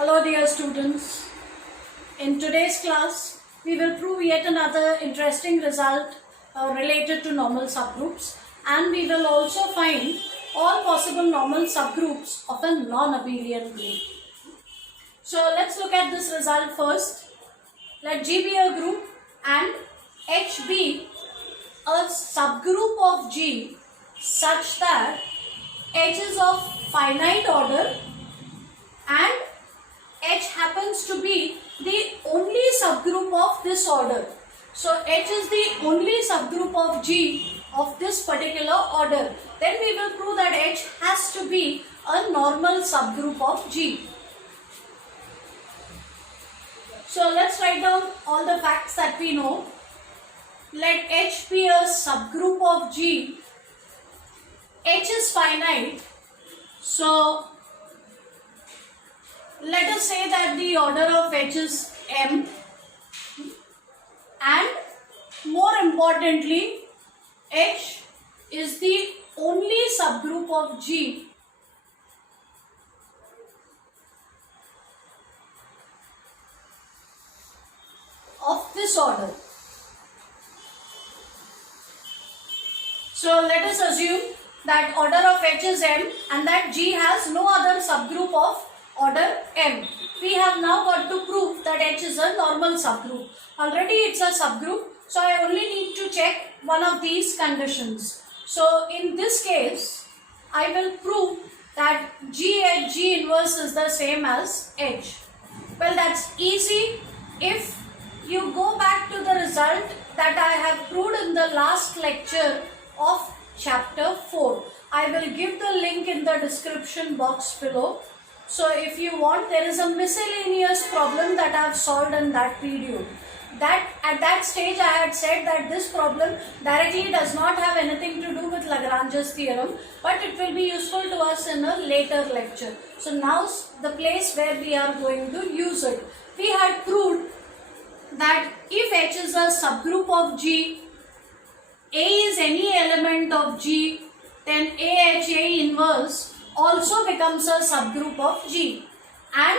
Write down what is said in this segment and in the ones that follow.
Hello dear students. In today's class, we will prove yet another interesting result related to normal subgroups, and we will also find all possible normal subgroups of a non-abelian group. So let's look at this result first. Let G be a group and H be a subgroup of G such that H is of finite order and H happens to be the only subgroup of this order. So H is the only subgroup of G of this particular order. Then we will prove that H has to be a normal subgroup of G. So let's write down all the facts that we know. Let H be a subgroup of G. H is finite. So let us say that the order of H is M, and more importantly, H is the only subgroup of G of this order. So let us assume that order of H is M and that G has no other subgroup of order M. We have now got to prove that H is a normal subgroup. Already it's a subgroup, so I only need to check one of these conditions. So in this case, I will prove that G H G inverse is the same as H. Well, that's easy if you go back to the result that I have proved in the last lecture of chapter 4. I will give the link in the description box below. So if you want, there is a miscellaneous problem that I have solved in that video. At that stage I had said that this problem directly does not have anything to do with Lagrange's theorem, but it will be useful to us in a later lecture. So now's the place where we are going to use it. We had proved that if H is a subgroup of G, A is any element of G, then AHA inverse also becomes a subgroup of G. And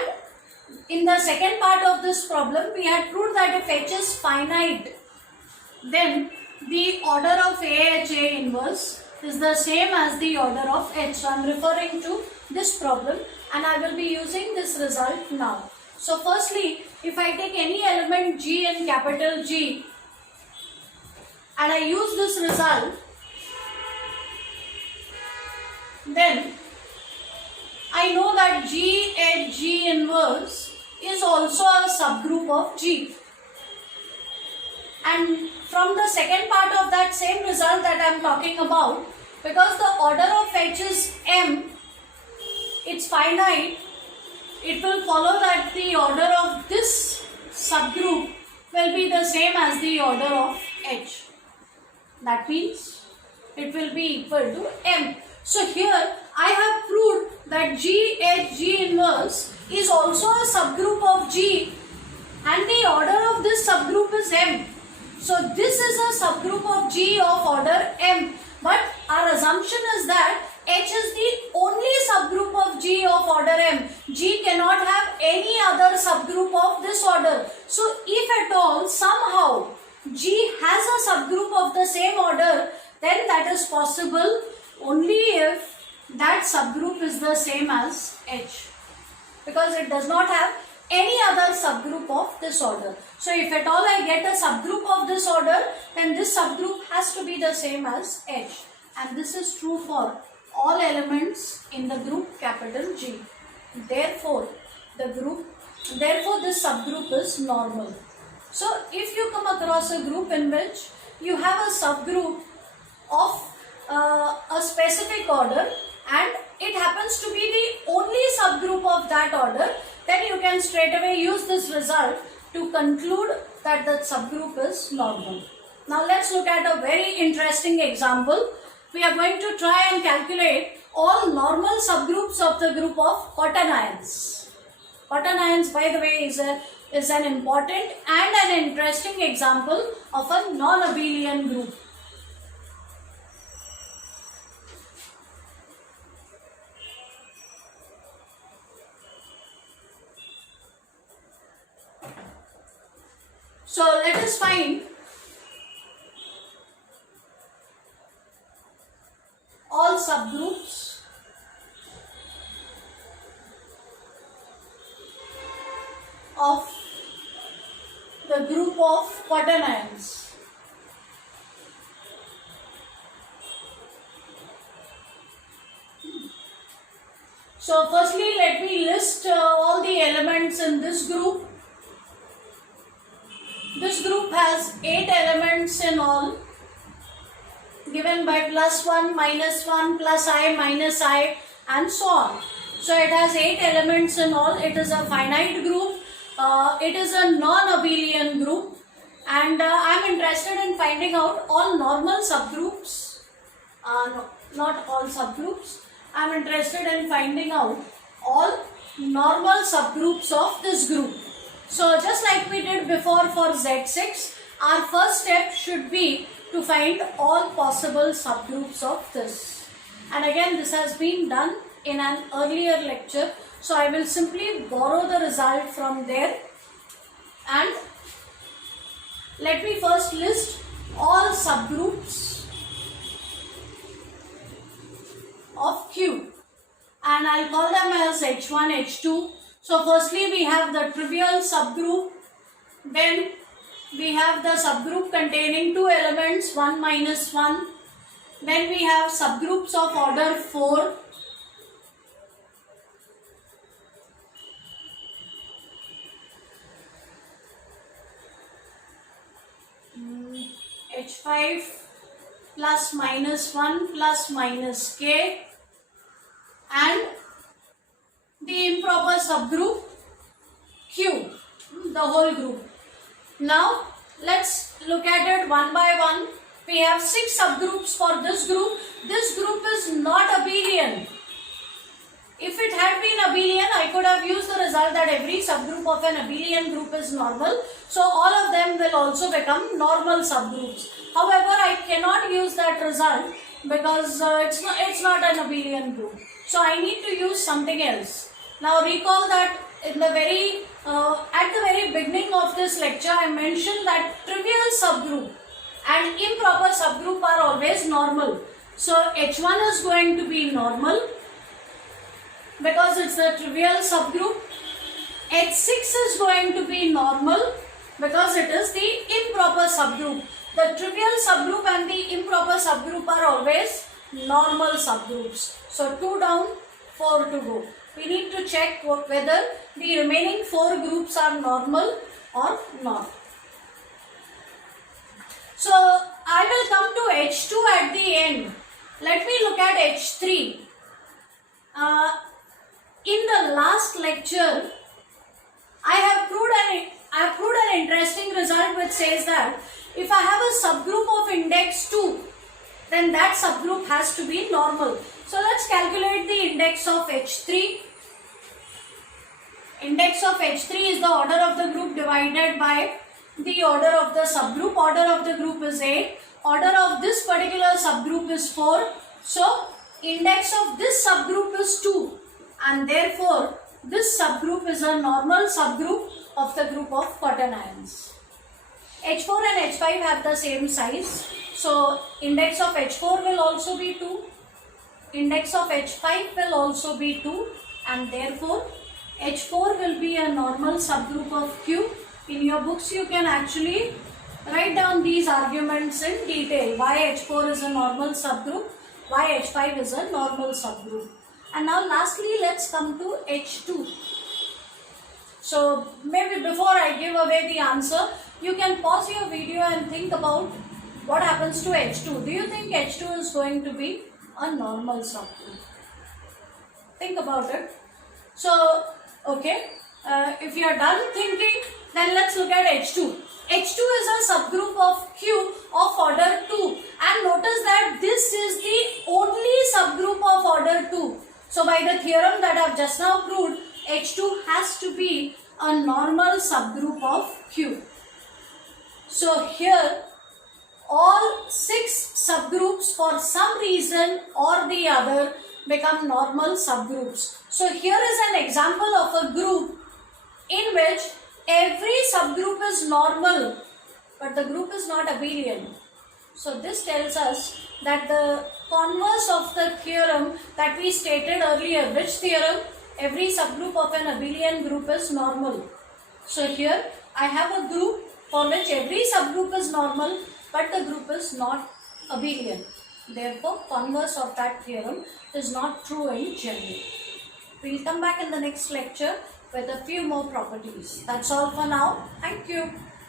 in the second part of this problem, we had proved that if H is finite, then the order of AHA inverse is the same as the order of H. So I am referring to this problem and I will be using this result now. So firstly, if I take any element G in capital G and I use this result, then I know that G at G inverse is also a subgroup of G. And from the second part of that same result that I am talking about, because the order of H is M, it's finite, it will follow that the order of this subgroup will be the same as the order of H. That means it will be equal to M. So here I have proved that G H G inverse is also a subgroup of G and the order of this subgroup is M. So this is a subgroup of G of order M, but our assumption is that H is the only subgroup of G of order M. G cannot have any other subgroup of this order. So if at all somehow G has a subgroup of the same order, then that is possible only if that subgroup is the same as H, because it does not have any other subgroup of this order. So if at all I get a subgroup of this order, then this subgroup has to be the same as H, and this is true for all elements in the group capital G. Therefore this subgroup is normal. So if you come across a group in which you have a subgroup of a specific order and it happens to be the only subgroup of that order, then you can straight away use this result to conclude that the subgroup is normal. Now let's look at a very interesting example. We are going to try and calculate all normal subgroups of the group of quaternions. Quaternions, by the way, is an important and an interesting example of a non-abelian group. So let us find all subgroups of the group of quaternions. So firstly, let me list all the elements in this group. This group has 8 elements in all, given by +1, -1, +i, -i, and so on. So it has 8 elements in all. It is a finite group. It is a non-abelian group, and I am interested in finding out all normal subgroups. No, not all subgroups. I am interested in finding out all normal subgroups of this group. So just like we did before for Z6, our first step should be to find all possible subgroups of this. And again, this has been done in an earlier lecture. So I will simply borrow the result from there, and let me first list all subgroups of Q, and I'll call them as H1, H2. So firstly we have the trivial subgroup, then we have the subgroup containing 2 elements, 1, -1, then we have subgroups of order 4, H5 plus -1 plus -k, and the improper subgroup Q, the whole group. Now let's look at it one by one. We have 6 subgroups for this group. This group is not abelian. If it had been abelian, I could have used the result that every subgroup of an abelian group is normal. So all of them will also become normal subgroups. However, I cannot use that result because it's not an abelian group. So I need to use something else. Now recall that in the at the very beginning of this lecture, I mentioned that trivial subgroup and improper subgroup are always normal. So H1 is going to be normal because it's the trivial subgroup. H6 is going to be normal because it is the improper subgroup. The trivial subgroup and the improper subgroup are always normal subgroups. So 2 down, 4 to go. We need to check whether the remaining 4 groups are normal or not. So I will come to H2 at the end. Let me look at H3. In the last lecture, I have proved an interesting result which says that if I have a subgroup of index 2, then that subgroup has to be normal. So let's calculate the index of H3. Index of H3 is the order of the group divided by the order of the subgroup. Order of the group is 8. Order of this particular subgroup is 4. So index of this subgroup is 2, and therefore this subgroup is a normal subgroup of the group of quaternions. H4 and H5 have the same size. So index of H4 will also be 2. Index of H5 will also be 2, and therefore H4 will be a normal subgroup of Q. In your books you can actually write down these arguments in detail. Why H4 is a normal subgroup, why H5 is a normal subgroup. And now lastly, let's come to H2. So maybe before I give away the answer, you can pause your video and think about what happens to H2. Do you think H2 is going to be a normal subgroup? Think about it. So, okay, if you are done thinking, then let's look at H2. H2 is a subgroup of Q of order 2, and notice that this is the only subgroup of order 2. So by the theorem that I have just now proved, H2 has to be a normal subgroup of Q. So here all 6 subgroups for some reason or the other become normal subgroups. So here is an example of a group in which every subgroup is normal, but the group is not abelian. So this tells us that the converse of the theorem that we stated earlier, which theorem? Every subgroup of an abelian group is normal. So here I have a group for which every subgroup is normal, but the group is not abelian. Therefore, converse of that theorem is not true in general. We'll come back in the next lecture with a few more properties. That's all for now. Thank you.